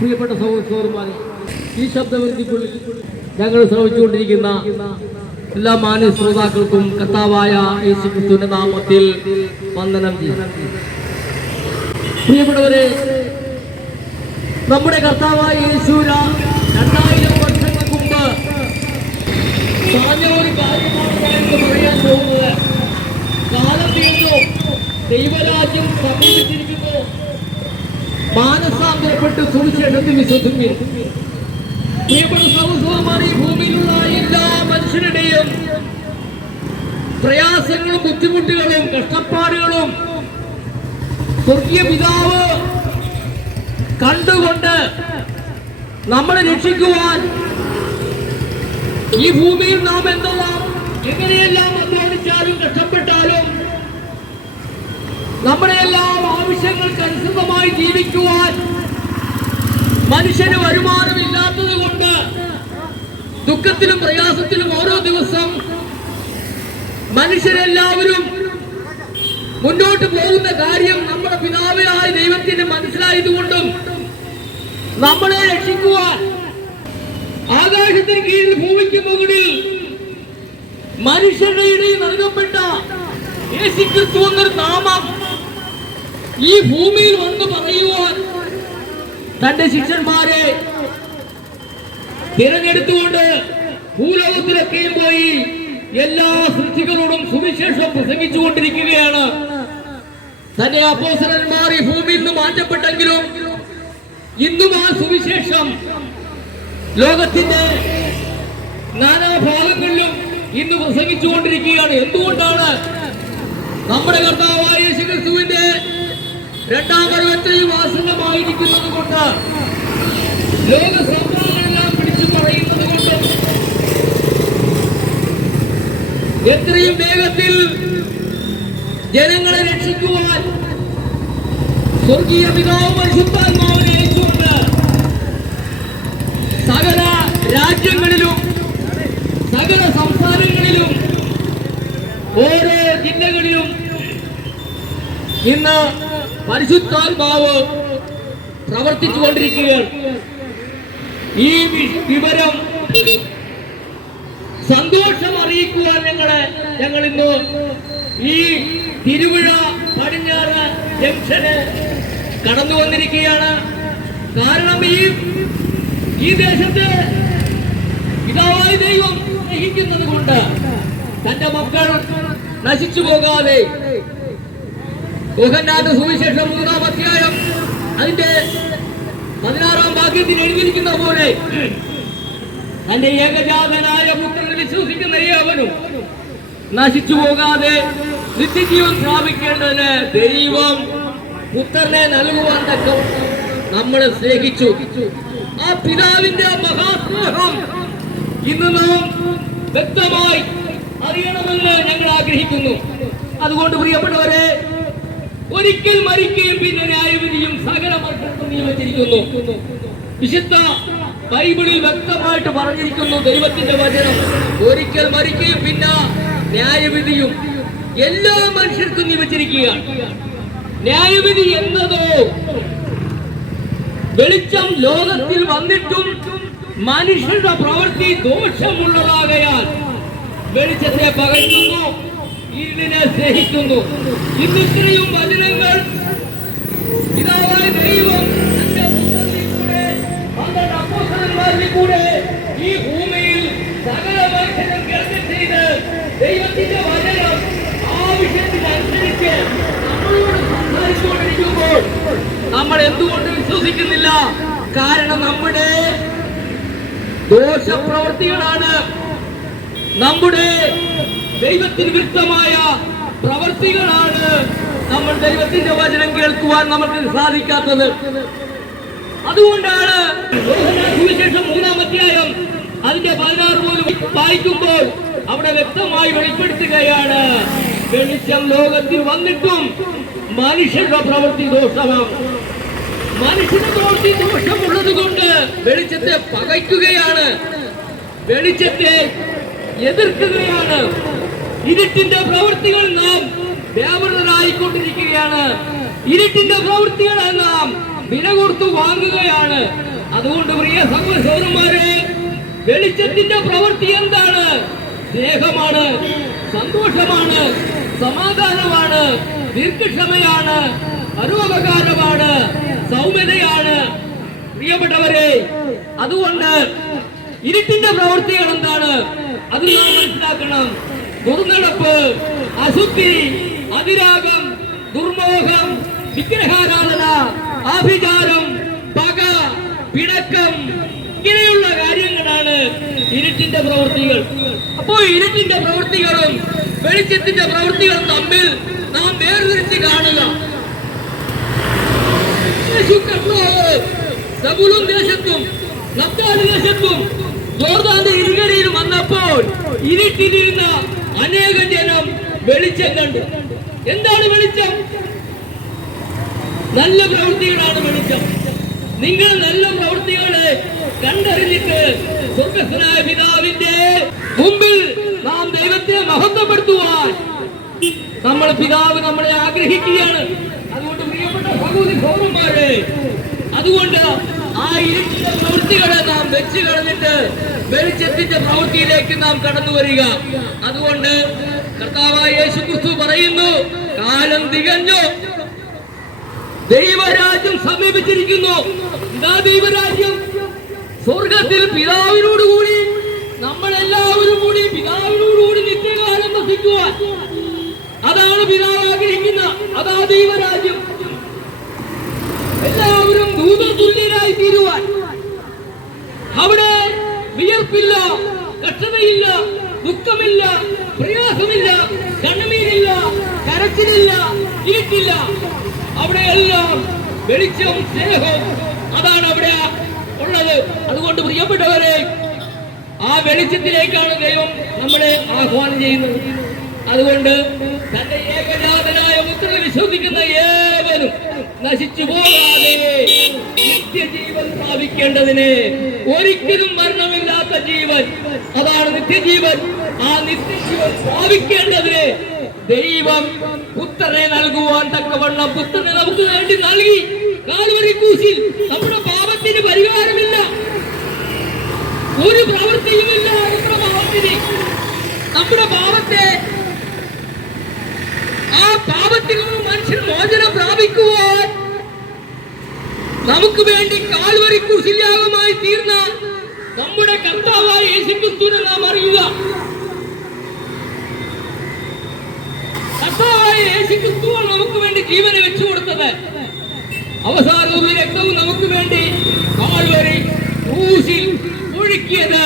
പ്രിയപ്പെട്ട സഹോദരന്മാരെ ഈ ശബ്ദവൃത്തിക്കുള്ളിൽ ഞങ്ങൾ ശ്രമിച്ചുകൊണ്ടിരിക്കുന്ന എല്ലാ മാന്യ ശ്രോതാക്കൾക്കും കർത്താവായ യേശു ക്രിസ്തുവിന്റെ നാമത്തിൽ വന്ദനം ചെയ്യും. പ്രിയപ്പെട്ടവരെ നമ്മുടെ കർത്താവായ യേശുര രണ്ടായിരം വർഷങ്ങൾക്ക് മുമ്പ് പറഞ്ഞ ഒരു കാര്യമാണ് പറയാൻ പോകുന്നത്. കാലം ദൈവരാജ്യം സമീപിച്ചിരിക്കുന്നു. മാനസാന്തരപ്പെട്ട് സുവിശേഷത്തിൽ വിശ്വസിക്കും പ്രിയപ്പെട്ട ഈ ഭൂമിയിലുള്ള എല്ലാ മനുഷ്യരുടെയും പ്രയാസങ്ങളും ബുദ്ധിമുട്ടുകളും കഷ്ടപ്പാടുകളും സ്വർഗീയ പിതാവ് കണ്ടുകൊണ്ട് നമ്മളെ രക്ഷിക്കുവാൻ ഈ ഭൂമിയിൽ നാം എന്തെല്ലാം എങ്ങനെയെല്ലാം അധ്വാനിച്ചാലും കഷ്ടപ്പെട്ടാലും നമ്മുടെ എല്ലാം ആവശ്യങ്ങൾക്ക് അനുസൃതമായി ജീവിക്കുവാൻ മനുഷ്യന് വരുമാനമില്ലാത്തത് കൊണ്ട് ദുഃഖത്തിലും പ്രയാസത്തിലും ഓരോ ദിവസം മനുഷ്യരെല്ലാവരും മുന്നോട്ട് പോകുന്ന കാര്യം നമ്മുടെ പിതാവിനായ ദൈവത്തിന് മനസ്സിലായതുകൊണ്ടും നമ്മളെ രക്ഷിക്കുവാൻ ആകാശത്തിന് കീഴിൽ ഭൂമിക്ക് മുകളിൽ മനുഷ്യരുടെ ഇടയിൽ നൽകപ്പെട്ട യേശുക്രിസ്തു എന്നൊരു നാമം ഈ ഭൂമിയിൽ വന്ന് പറയുവാൻ തന്റെ ശിഷ്യന്മാരെ തിരഞ്ഞെടുത്തുകൊണ്ട് ഭൂലോകത്തിലൊക്കെയും പോയി എല്ലാ സൃഷ്ടികളോടും സുവിശേഷം പ്രസംഗിച്ചുകൊണ്ടിരിക്കുകയാണ്. തന്നെ അപ്പോസരന്മാർ ഈ ഭൂമിയിൽ നിന്ന് മാറ്റപ്പെട്ടെങ്കിലും ഇന്നും ആ സുവിശേഷം ലോകത്തിന്റെ നാനാഭാഗങ്ങളിലും ഇന്ന് പ്രസംഗിച്ചുകൊണ്ടിരിക്കുകയാണ്. എന്തുകൊണ്ടാണ് നമ്മുടെ കർത്താവായ ശ്രീ ക്രിസ്തുവിന്റെ രണ്ടാം വരവത്രയും വാസനമായിരിക്കുന്നത് കൊണ്ട് ലോക സംഭവങ്ങളെല്ലാം പിടിച്ചു പറയുന്നത് കൊണ്ട് എത്രയും വേഗത്തിൽ ജനങ്ങളെ രക്ഷിക്കുവാൻ സ്വർഗീയ പിതാവ് പരിശുദ്ധാത്മാവിനെ അയച്ചുകൊണ്ട് സകല രാജ്യങ്ങളിലും സകല സംസ്ഥാനങ്ങളിലും ഓരോ ജില്ലകളിലും ഇന്ന് പരിശുദ്ധാത്മാവ് പ്രവർത്തിച്ചുകൊണ്ടിരിക്കുകയാണ്. ഈ വിവരം സന്തോഷം അറിയിക്കുവാൻ ഞങ്ങളെ ഞങ്ങൾ ഇന്ന് ഈ തിരുവിഴ പടിഞ്ഞാറ് ജംഗ്ഷന് കടന്നു വന്നിരിക്കുകയാണ്. കാരണം ഈ ഈ ദേശത്ത് പിതാവായ ദൈവം സ്നേഹിക്കുന്നത് കൊണ്ട് തന്റെ മക്കൾ നശിച്ചു പോകാതെ യോഹന്നാന്റെ സുവിശേഷം മൂന്നാം അധ്യായം. അതിന്റെ പതിനാറാം വാക്യത്തിൽ എഴുതിയിരിക്കുന്ന പോലെ തന്റെ ഏകജാതനായ പുത്രനെ വിശ്വസിക്കുന്ന ഏവനും നശിച്ചു പോകാതെ നിത്യജീവൻ പ്രാപിക്കേണ്ടതിന് ദൈവം പുത്രനെ നൽകുവാൻ തക്കം നമ്മളെ സ്നേഹിച്ചു. ആ പിതാവിന്റെ മഹാസ്നേഹം ഇന്ന് നാം വ്യക്തമായി അറിയണമെന്ന് ഞങ്ങൾ ആഗ്രഹിക്കുന്നു. അതുകൊണ്ട് പ്രിയപ്പെട്ടവരെ ഒരിക്കൽ മരിക്കുകയും പിന്നെ ന്യായവിധിയും സകല മർക്കത്തും നിയമിച്ചിരിക്കുന്നു. വിശുദ്ധ ബൈബിളിൽ വ്യക്തമായിട്ട് പറഞ്ഞിരിക്കുന്നു ദൈവത്തിന്റെ വചനം. ഒരിക്കൽ മരിക്കുകയും പിന്നെ ന്യായവിധിയും എല്ലാ മനുഷ്യർക്കും നിയമിച്ചിരിക്കുകയാണ്. ന്യായവിധി എന്നതോ വെളിച്ചം ലോകത്തിൽ വന്നിട്ടും മനുഷ്യരുടെ പ്രവൃത്തി ദോഷമുള്ളതാകയാൽ വെളിച്ചത്തെ പകരുന്നു. ഇരുളിനെ സ്നേഹിക്കുന്നു. ഇന്ന് ഇത്രയും വചനങ്ങൾ പിതാവായ ദൈവം കൂടെ, ഈ ഭൂമിയിൽ സകല മനുഷ്യനും ചെയ്ത് ദൈവത്തിന്റെ വചനം ആവശ്യത്തിനനുസരിച്ച് നമ്മളോട് സംസാരിച്ചുകൊണ്ടിരിക്കുമ്പോൾ നമ്മൾ എന്തുകൊണ്ട് വിശ്വസിക്കുന്നില്ല? കാരണം നമ്മുടെ ദോഷപ്രവർത്തികളാണ് നമ്മുടെ ദൈവത്തിന് വിരുദ്ധമായ പ്രവർത്തികളാണ് നമ്മൾ ദൈവത്തിന്റെ വചനം കേൾക്കുവാൻ നമുക്ക് സാധിക്കാത്തത്. അതുകൊണ്ടാണ് സുവിശേഷം മൂന്നാം അധ്യായം അതിന്റെ പതിനാറ് പോലും വായിക്കുമ്പോൾ അവിടെ വ്യക്തമായി വെളിപ്പെടുത്തുകയാണ് വെളിച്ചം ലോകത്തിൽ വന്നിട്ടും മനുഷ്യരുടെ പ്രവൃത്തി ദോഷമാണ്. മനുഷ്യന്റെ പ്രവൃത്തി ദോഷമുള്ളത് കൊണ്ട് വെളിച്ചത്തെ പകയ്ക്കുകയാണ്. വെളിച്ചത്തെ എതിർക്കുകയാണ് ഇരുട്ടിന്റെ പ്രവൃത്തികൾ നാം വ്യാപൃതരായിക്കൊണ്ടിരിക്കുകയാണ്. ഇരുട്ടിന്റെ പ്രവൃത്തികളെ നാം വില കൊടുത്തു വാങ്ങുകയാണ്. അതുകൊണ്ട് പ്രിയ സഹോദരന്മാരെ വെളിച്ചത്തിന്റെ പ്രവൃത്തി എന്താണ്? സ്നേഹമാണ് സന്തോഷമാണ് സമാധാനമാണ് ദീർഘക്ഷമയാണ് പരോപകാരമാണ് സൗമ്യതയാണ്. പ്രിയപ്പെട്ടവരെ അതുകൊണ്ട് ഇരുട്ടിന്റെ പ്രവൃത്തികൾ എന്താണ്? അത് നാം മനസ്സിലാക്കണം. ദുർനടപ്പ് അശുദ്ധി അതിരാഗം ദുർമോഹം വിഗ്രഹാരാധന ആഭിചാരം പക പിണക്കം ഇങ്ങനെയുള്ള കാര്യങ്ങളാണ് ഇരുട്ടിന്റെ പ്രവൃത്തികൾ. അപ്പോ ഇരുട്ടിന്റെ പ്രവൃത്തികളും വെളിച്ചത്തിന്റെ പ്രവൃത്തികളും തമ്മിൽ നാം വേർതിരിച്ച് കാണുക. യേശു ദേശത്തും നബ്താലി ദേശത്തും ജോർദാന്റെ ഇരുകരയിൽ വന്നപ്പോൾ ഇരുട്ടിലിരുന്ന അനേക ജനം വെളിച്ചം കണ്ടു. എന്താണ് വെളിച്ചം? നല്ല പ്രവൃത്തികളാണ് വെളിച്ചം. നിങ്ങൾ നല്ല പ്രവൃത്തികളെ കണ്ടറിഞ്ഞിട്ട് സ്വർഗസ്വനായ പിതാവിന്റെ മുമ്പിൽ നാം ദൈവത്തെ മഹത്വപ്പെടുത്തുവാൻ നമ്മൾ പിതാവ് നമ്മളെ ആഗ്രഹിക്കുകയാണ്. അതുകൊണ്ട് പ്രിയപ്പെട്ട ഭഗവതി പൗരന്മാരെ അതുകൊണ്ട് ഇരുട്ടിന്റെ പ്രവൃത്തികളെ നാം വെച്ച് കളഞ്ഞിട്ട് വെളിച്ചത്തിന്റെ പ്രവൃത്തിയിലേക്ക് നാം കടന്നു വരിക. അതുകൊണ്ട് കർത്താവായ യേശു ക്രിസ്തു പറയുന്നു കാലം തികഞ്ഞു. ദൈവരാജ്യം സമീപിച്ചിരിക്കുന്നു. എന്താ ദൈവരാജ്യം. സ്വർഗത്തിൽ പിതാവിനോട് കൂടി നമ്മളെല്ലാവരും കൂടി പിതാവിനോട് കൂടി നിത്യകാലം വസിക്കുവാൻ. അതാണ് പിതാവ് ആഗ്രഹിക്കുന്ന. അതാ ദൈവരാജ്യം. എല്ലാവരും ദൂതതുല്യരായി തീരുവാൻ. അവിടെ വിയർപ്പില്ല കഷ്ടതയില്ല ദുഃഖമില്ല പ്രയാസമില്ല കണ്ണുമീരില്ല കരച്ചിലില്ല ഇരുട്ടില്ല അവിടെ എല്ലാം വെളിച്ചം സ്നേഹം അതാണ് അവിടെ ഉള്ളത്. അതുകൊണ്ട് പ്രിയപ്പെട്ടവരെ ആ വെളിച്ചത്തിലേക്കാണ് ദൈവം നമ്മളെ ആഹ്വാനം ചെയ്യുന്നത്. അതുകൊണ്ട് തന്റെ ഏകനാഥനായ പുത്രനെ വിശ്വസിക്കുന്ന ഏവരും നശിച്ചു പോകാതെ നിത്യജീവൻ പ്രാപിക്കേണ്ടതിന് ഒരിക്കലും മരണമില്ലാത്ത ജീവൻ. അതാണ് നിത്യജീവൻ. ആ നിത്യജീവൻ പ്രാപിക്കേണ്ടതിന് ദൈവം പുത്രനെ നൽകുവാൻ തക്കവണ്ണം പുത്രനെ നമുക്ക് വേണ്ടി നൽകി. കാൽവരി കൂശിൽ നമ്മുടെ പാപത്തിന് പരിഹാരമില്ല. ഒരു പ്രവൃത്തിയുമില്ല നമ്മുടെ പാപത്തിന്. നമ്മുടെ പാപത്തെ ആ പാപത്തിൽ നിന്ന് മനുഷ്യൻ മോചനം പ്രാപിക്കുവാൻ നമുക്ക് വേണ്ടി കാൽവരി കുശില്യാഗമായി തീർന്ന നമ്മുടെ കർത്താവായ യേശുക്രിസ്തുവിനെ നാം അറിയുക. കർത്താവായ യേശുക്രിസ്തുവാണ് നമുക്ക് വേണ്ടി ജീവനെ വെച്ചു കൊടുത്തത്. അവസാനവും രക്തവും നമുക്ക് വേണ്ടി കാൽവരി ക്രൂശിൽ ഒഴുക്കിയത്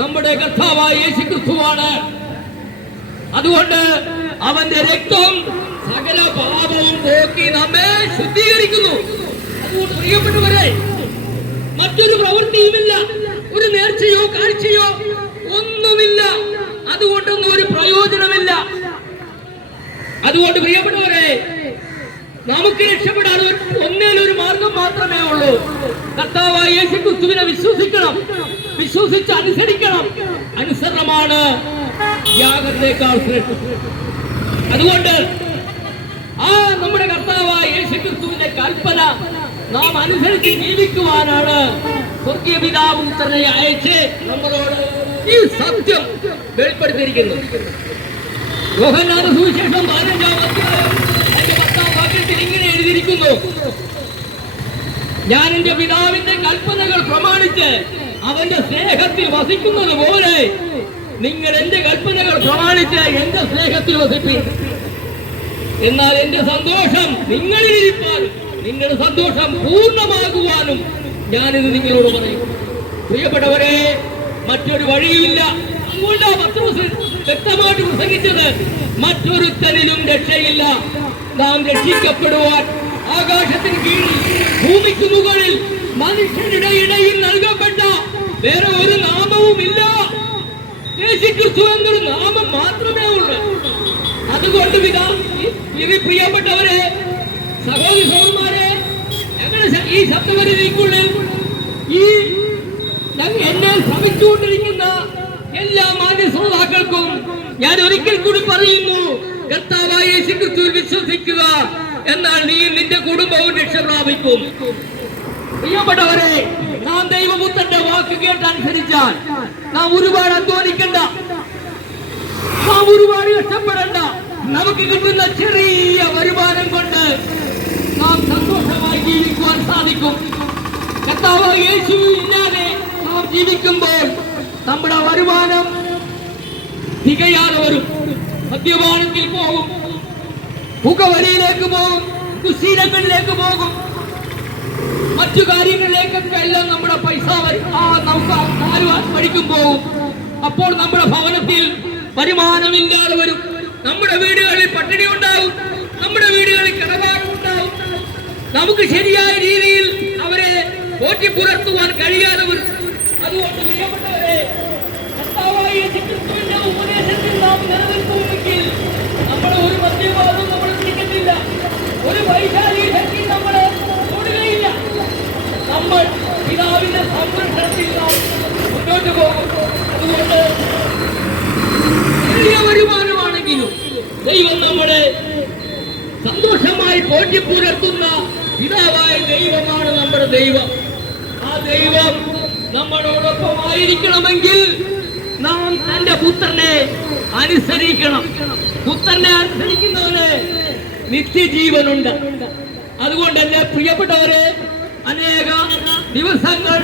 നമ്മുടെ കർത്താവായ യേശുക്രിസ്തുവാണ്. അതുകൊണ്ട് അവന്റെ രക്തം സകല പാപവും പോക്കി നമ്മെ ശുദ്ധീകരിക്കുന്നു. അതുകൊണ്ട് പ്രിയപ്പെട്ടവരെ മറ്റൊരു പ്രവൃത്തിയുമില്ല ഒരു നേർച്ചയോ കാഴ്ചയോ ഒന്നുമില്ല. അതുകൊണ്ടൊന്നും ഒരു പ്രയോജനമില്ല. അതുകൊണ്ട് പ്രിയപ്പെട്ടവരെ നമുക്ക് രക്ഷപ്പെടാൻ ഒന്നേലൊരു മാർഗം മാത്രമേ ഉള്ളൂ. കർത്താവായ യേശു ക്രിസ്തുവിനെ വിശ്വസിക്കണം വിശ്വസിച്ച് അനുസരിക്കണം. അനുസരണമാണ് യാഗത്തേക്കാൾ ശ്രേഷ്ഠം അതുകൊണ്ട് ആ നമ്മുടെ കർത്താവായ യേശു ക്രിസ്തുവിന്റെ കൽപ്പന നാം അനുസരിച്ച് ജീവിക്കുവാനാണ് സ്വർഗീയ പിതാവ് പുത്രനെ അയച്ച് നമ്മളോട് ഈ സത്യം വെളിപ്പെടുത്തിയിരിക്കുന്നത് യോഹന്നാന സുവിശേഷം പതിനഞ്ചാം അധ്യായം എന്റെ പത്താം വാക്യത്തിൽ ഇങ്ങനെ എഴുതിയിരിക്കുന്നു. ഞാൻ എന്റെ പിതാവിന്റെ കൽപ്പനകൾ പ്രമാണിച്ച് അവന്റെ സ്നേഹത്തിൽ വസിക്കുന്നത് പോലെ നിങ്ങൾ എന്റെ കൽപ്പനകൾ പ്രമാണിച്ച് എന്റെ സ്നേഹത്തിൽ വസിപ്പി. എന്നാൽ എന്റെ സന്തോഷം നിങ്ങളിൽ ഇരിപ്പാൻ നിങ്ങളുടെ സന്തോഷം പൂർണമാകുവാനും ഞാനിത് നിങ്ങളോട് പറയും. പ്രിയപ്പെട്ടവരെ മറ്റൊരു വഴിയുമില്ല. അതുകൊണ്ട് പത്രോസ് വ്യക്തമായിട്ട് പ്രസംഗിച്ചത് മറ്റൊരുത്തനിലും രക്ഷയില്ല. നാം രക്ഷിക്കപ്പെടുവാൻ ആകാശത്തിന് കീഴിൽ ഭൂമിക്ക് മുകളിൽ മനുഷ്യരുടെ ഇടയിൽ നൽകപ്പെട്ട വേറെ ഒരു യേശുക്രിസ്തു എന്നൊരു നാമം മാത്രമേ ഉള്ളൂ. അതുകൊണ്ട് പിതാ ഇത് പ്രിയപ്പെട്ടവരെ സഹോദരി സഹോദരന്മാരെ ഞങ്ങളുടെ ഈ ശബ്ദപരിധിക്കുള്ളിൽ ഈ എന്നെ ശ്രമിച്ചുകൊണ്ടിരിക്കുന്ന എല്ലാ മാന്യ ശ്രോതാക്കൾക്കും ഞാൻ ഒരിക്കൽ കൂടി പറയുന്നു കർത്താവായ യേശുക്രിസ്തുവിൽ വിശ്വസിക്കുക എന്നാൽ നീ നിന്റെ കുടുംബവും രക്ഷ പ്രാപിക്കും പ്രിയപ്പെട്ടവരെ നാം ദൈവപുത്രന്റെ വാക്ക് കേട്ട് കേട്ടനുസരിച്ചാൽ നാം ഒരുപാട് അധ്വാനിക്കണ്ട. നാം ഒരുപാട് കഷ്ടപ്പെടണ്ട. നമുക്ക് കിട്ടുന്ന ചെറിയ വരുമാനം കൊണ്ട് നാം സന്തോഷമായി ജീവിക്കുവാൻ സാധിക്കും. കർത്താവ് യേശു ഇല്ലാതെ നാം ജീവിക്കുമ്പോൾ നമ്മുടെ വരുമാനം തികയാതെ വരും. മദ്യപാനത്തിൽ പോകും. പുകവലിയിലേക്ക് പോകും. കുശീലങ്ങളിലേക്ക് പോകും. മറ്റു കാര്യങ്ങളിലേക്കൊക്കെ എല്ലാം നമ്മുടെ പൈസ പഠിക്കും പോകും അപ്പോൾ നമ്മുടെ ഭവനത്തിൽ വരുമാനമില്ലാതെ വരും. നമ്മുടെ വീടുകളിൽ പട്ടിണി ഉണ്ടാവും. നമ്മുടെ വീടുകളിൽ കിടപാടും ഉണ്ടാവും. നമുക്ക് ശരിയായ രീതിയിൽ അവരെ പോറ്റി പുലർത്തുവാൻ കഴിയാതെ വരും. അതുകൊണ്ട് ഉപദേശത്തിൽ നാം നിലനിൽക്കുമെങ്കിൽ നമ്മുടെ ഒരു മദ്യപാതവും നമ്മൾ ഒരു വൈശാലിക നമ്മൾ പിതാവിന്റെ സംരക്ഷണത്തിൽ മുന്നോട്ട് പോകും അതുകൊണ്ട് ചെറിയ വരുമാനമാണെങ്കിലും ദൈവം നമ്മുടെ സന്തോഷമായി പോറ്റി പിതാവായ ദൈവമാണ് നമ്മുടെ ദൈവം. ആ ദൈവം നമ്മളോടൊപ്പം ആയിരിക്കണമെങ്കിൽ നാം തന്റെ പുത്രനെ അനുസരിക്കണം. പുത്രനെ അനുസരിക്കുന്നവന് നിത്യജീവനുണ്ട്. അതുകൊണ്ട് എന്നെ പ്രിയപ്പെട്ടവരെ അനേക ദിവസങ്ങൾ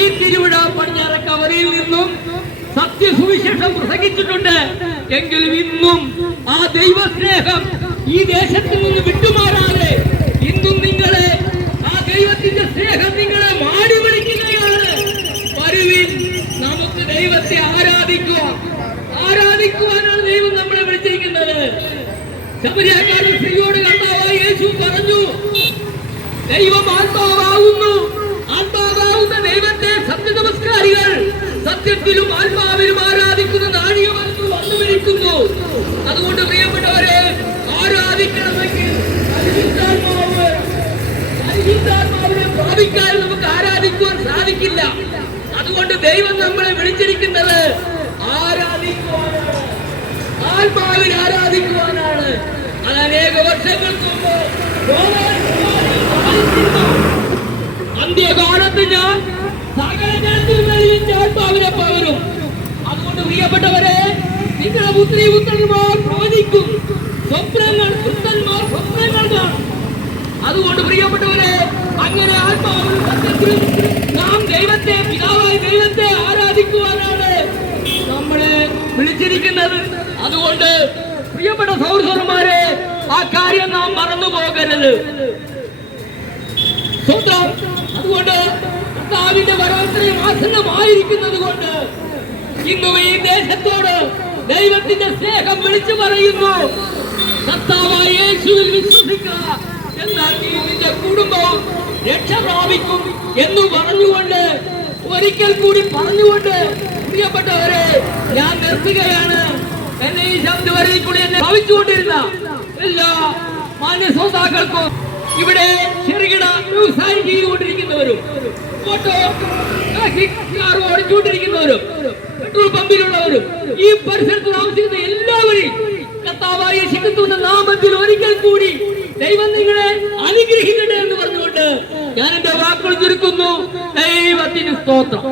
ഈ തിരുവിഴ പടിഞ്ഞാറ കവരയിൽ നിന്നും സത്യസുവിശേഷം പ്രസംഗിച്ചിട്ടുണ്ട്. എങ്കിലും ഇന്നും ആ ദൈവസ്നേഹം ഈ ദേശത്തിൽ നിന്ന് വിട്ടുമാറാതെ ഇന്നും നിങ്ങളെ ആ ദൈവത്തിന്റെ സ്നേഹം നിങ്ങളെ മാടി വിളിക്കുകയാണ്. വരുവിൻ നമുക്ക് ദൈവത്തെ ആരാധിക്കുക. ആരാധിക്കുവാനാണ് ദൈവം നമ്മളെ വിളിച്ചിരിക്കുന്നത്. ശബരിയാക്കാരൻ സ്ത്രീയോട് കർത്താവായ യേശു പറഞ്ഞു ദൈവം ആത്മാവാകുന്നു ആത്മാവാകുന്ന ദൈവത്തെ സത്യ നമസ്കാരികൾ സത്യത്തിലും ആത്മാവിലും ആരാധിക്കുന്ന നാഴികമാണെന്ന് വന്നു വിളിക്കുന്നു അതുകൊണ്ട് പ്രിയപ്പെട്ടവരെ ആരാധിക്കണമെങ്കിൽ പരിശുദ്ധാത്മാവ് പരിശുദ്ധാത്മാവിനെ പ്രാപിക്കാൻ നമുക്ക് ആരാധിക്കുവാൻ സാധിക്കില്ല. അതുകൊണ്ട് ദൈവം നമ്മളെ വിളിച്ചിരിക്കുന്നത് ആരാധിക്കുവാനാണ്. ആത്മാവിൽ ആരാധിക്കുവാനാണ്. അത് അനേക വർഷങ്ങൾക്ക് മുമ്പ്. അന്ത്യകാലത്ത് ഞാൻ സകല ജനത്തിനും മേൽ എന്റെ പകരും. അതുകൊണ്ട് പ്രിയപ്പെട്ടവരെ നിങ്ങളുടെ പുത്രി പുത്രന്മാർ പ്രവചിക്കും. സ്വപ്നങ്ങൾ പുത്രന്മാർ സ്വപ്നങ്ങൾ കാണും. അതുകൊണ്ട് പ്രിയപ്പെട്ടവരെ അങ്ങനെ ആത്മാവിലും സത്യത്തിലും നാം ദൈവത്തെ പിതാവായ ദൈവത്തെ ആരാധിക്കുവാനാണ് നമ്മളെ വിളിച്ചിരിക്കുന്നത്. അതുകൊണ്ട് പ്രിയപ്പെട്ട സൗഹൃദന്മാരെ ആ കാര്യം നാം മറന്നു പോകരുത് സ്വന്തം അതുകൊണ്ട് കർത്താവിന്റെ വരവത്രയും ആസന്നമായിരിക്കുന്നത് കൊണ്ട് ഇന്നും ഈ ദേശത്തോട് ദൈവത്തിന്റെ സ്നേഹം വിളിച്ചു പറയുന്നു. കർത്താവായ യേശുവിൽ വിശ്വസിക്കുക. എന്നാൽ നീ നിന്റെ കുടുംബം രക്ഷ പ്രാപിക്കും എന്ന് പറഞ്ഞുകൊണ്ട് ഒരിക്കൽ കൂടി പറഞ്ഞുകൊണ്ട് പ്രിയപ്പെട്ടവരെ ഞാൻ നിർത്തുകയാണ്. എന്നെ ഈ ശബ്ദ വരയിൽ കൂടി എന്നെ ഭാവിച്ചുകൊണ്ടിരുന്ന എല്ലാ മാന്യ ശ്രോതാക്കൾക്കും ഇവിടെ ചെറുകിട വ്യവസായം ചെയ്തുകൊണ്ടിരിക്കുന്നവരും ഓട്ടോ ഓടിച്ചുകൊണ്ടിരിക്കുന്നവരും പെട്രോൾ പമ്പിലുള്ളവരും ഈ പരിസരത്ത് താമസിക്കുന്ന എല്ലാവരെയും കർത്താവായ യേശുക്രിസ്തുവിന്റെ നാമത്തിൽ ഒരിക്കൽ കൂടി ദൈവം നിങ്ങളെ അനുഗ്രഹിക്കട്ടെ എന്ന് പറഞ്ഞുകൊണ്ട് ഞാൻ എന്റെ വാക്കുകൾ ചുരുക്കുന്നു. ദൈവത്തിന് സ്തോത്രം.